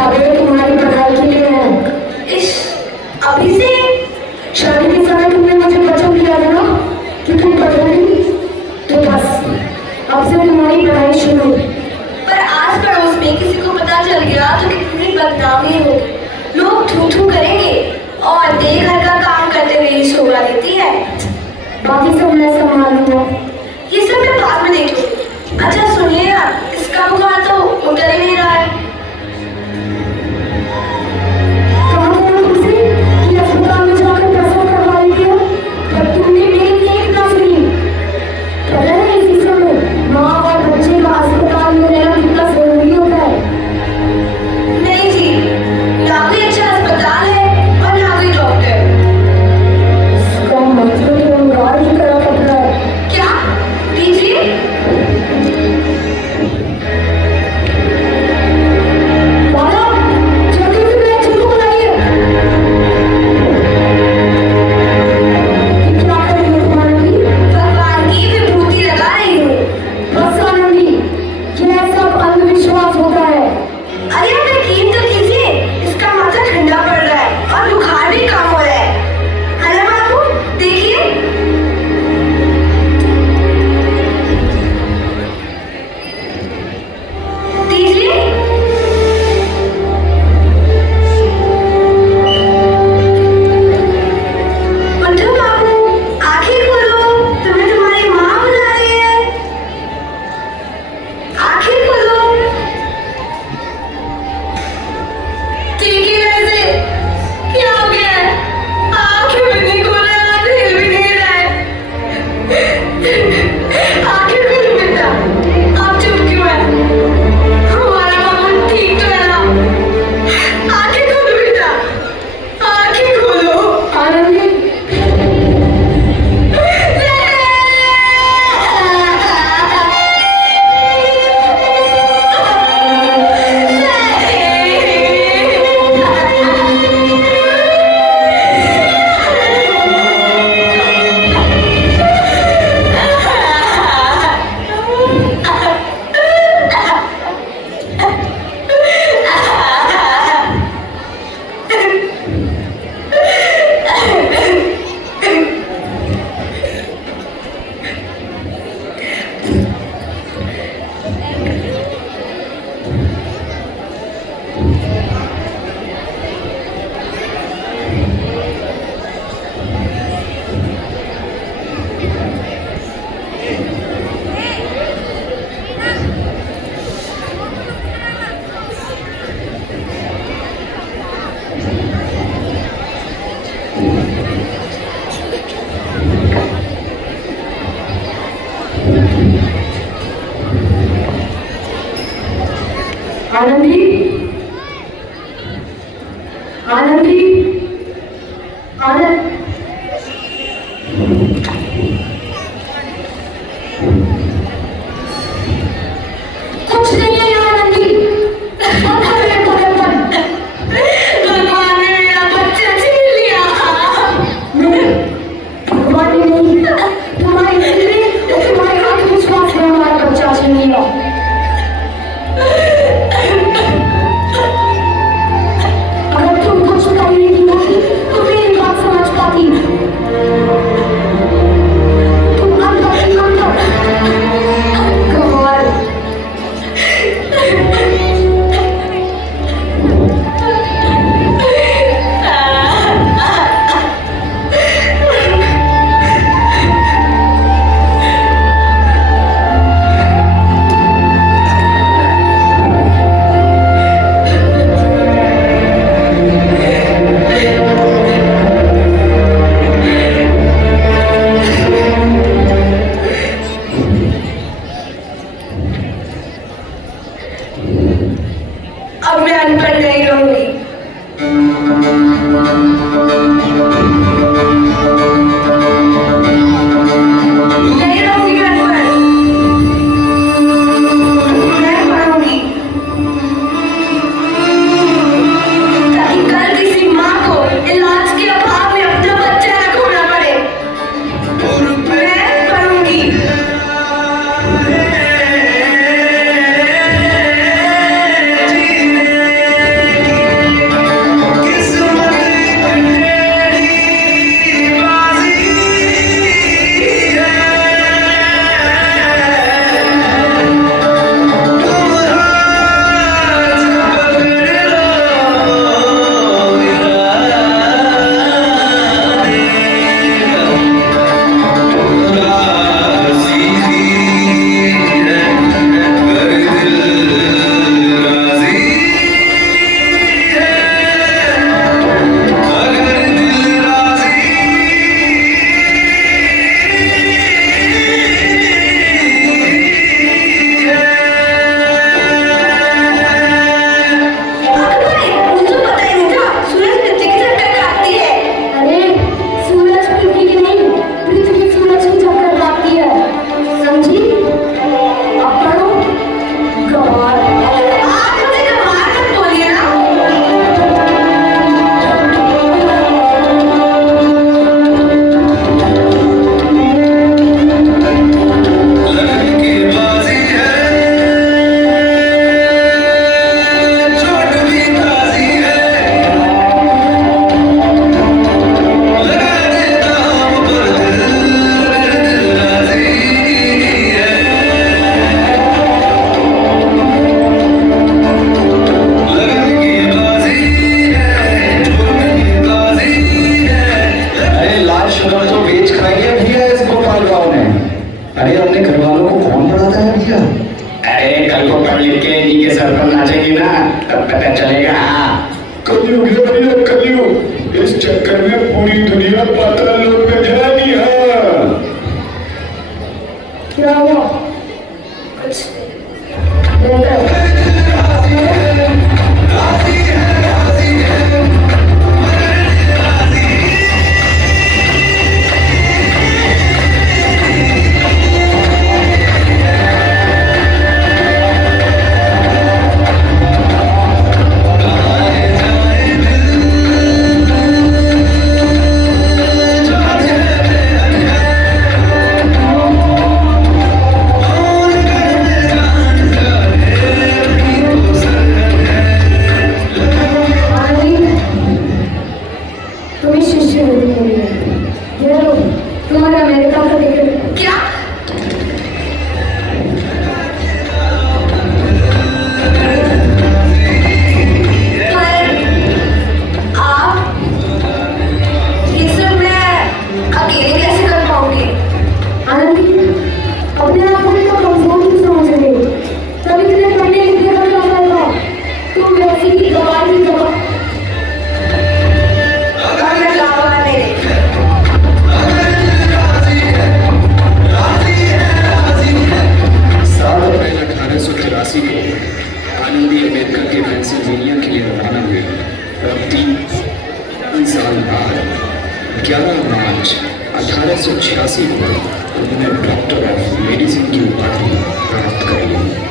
किताबें तुम्हारी पढ़ाई के लिए हैं। इस अभी से शादी के समय तुमने मुझे वचन दिया था ना कि तुम पढ़ोगी, तो बस अब से तुम्हारी पढ़ाई शुरू। पर आस पड़ोस में किसी को पता चल गया तो कितनी बदनामी होगी। लोग थू थू करेंगे और देह घर का काम करते हुए शोभा देती है। बाकी सब मैं संभालूंगा। ये सब मैं बाद में देखूंगी। अच्छा सुनिए ना, इसका बुखार तो उतर ही नहीं रहा है। कहाँ गया तुमसे कि अस्पताल में जाकर प्रसव करवा रही हो, पर तुमने मेरी एक ना सुनी। पता है इसी समय माँ और बच्चे का अस्पताल में रहना कितना जरूरी होता है। नहीं जी, ना कोई अच्छा अस्पताल है और ना कोई डॉक्टर। इसका मतलब तो उंगार ही करा पड़ रहा है। क्या दीजिए? बाला, जल्दी से मेरे चिट्ठू बनाइए। ये क्या कर रही हो तुम आनंदी? भगवान की विभूति लगा रही हूँ। बस आनंदी, यह सब अंधविश्वास होता है। अरे आप यकीन तो कीजिए, इसका माथा ठंडा पड़ रहा है और बुखार भी कम हो रहा है ना बाबू? देखिए। दीजिए। उठो बाबू, आंखें खोलो, तुम्हें तुम्हारी माँ बुला रही है। आंखें खोलो। ठीक है वैसे क्या हो गया है? आंखें भी नहीं खोल रहे, हाथ हिल भी नहीं रहा है। आंखें खोलो बेटा, आप चुप क्यों है? हमारा बाबू ठीक तो है ना? आंखें खोलो बेटा, आंखें खोलो। आनंदी, आनंदी, आनंदी, आनंद। कुछ नहीं है यहाँ आनंदी। भगवान भगवान ने मेरा बच्चा छीन लिया। नहीं, भगवान ने नहीं, तुम्हारी दिल और तुम्हारे आत्मविश्वास ने हमारा बच्चा छीन लिया। अगर तुम कुछ कर रही होती तो मेरी बात समझ पाती। तुम अंदर ही अंदर भगवान। अब मैं अनपढ़ नहीं रहूंगी। नहीं रहूंगी मैं अनपढ़। मैं पढ़ूंगी ताकि कल किसी माँ को इलाज के अभाव में अपना बच्चा न खोना पड़े। मैं पढ़ूंगी। तब पता चलेगा। कलयुग है भैया, कलयुग। इस चक्कर में पूरी दुनिया पाताल लोक में जाएगी। हाँ, क्या हुआ? कुछ बेहतर। तुम्हें शिष्यवृत्ति मिली है। ये लो तुम्हारा अमेरिका का टिकट। क्या? पर आप ये सब मैं अकेले कैसे कर पाऊंगी? आनंदी, अपने आप को भी तो कमजोर क्यों समझ रहे हो? कभी तुम्हें पढ़ने लिखने का क्या फायदा? तुम वैसी की गवाह की गवाह। सात अप्रैल 1883 को आनंदी अमेरिका के पेंसिल्वेनिया के लिए रवाना हुई और 3 साल बाद 11 मार्च 1886 को उन्होंने डॉक्टर ऑफ मेडिसिन की उपाधि प्राप्त कर ली।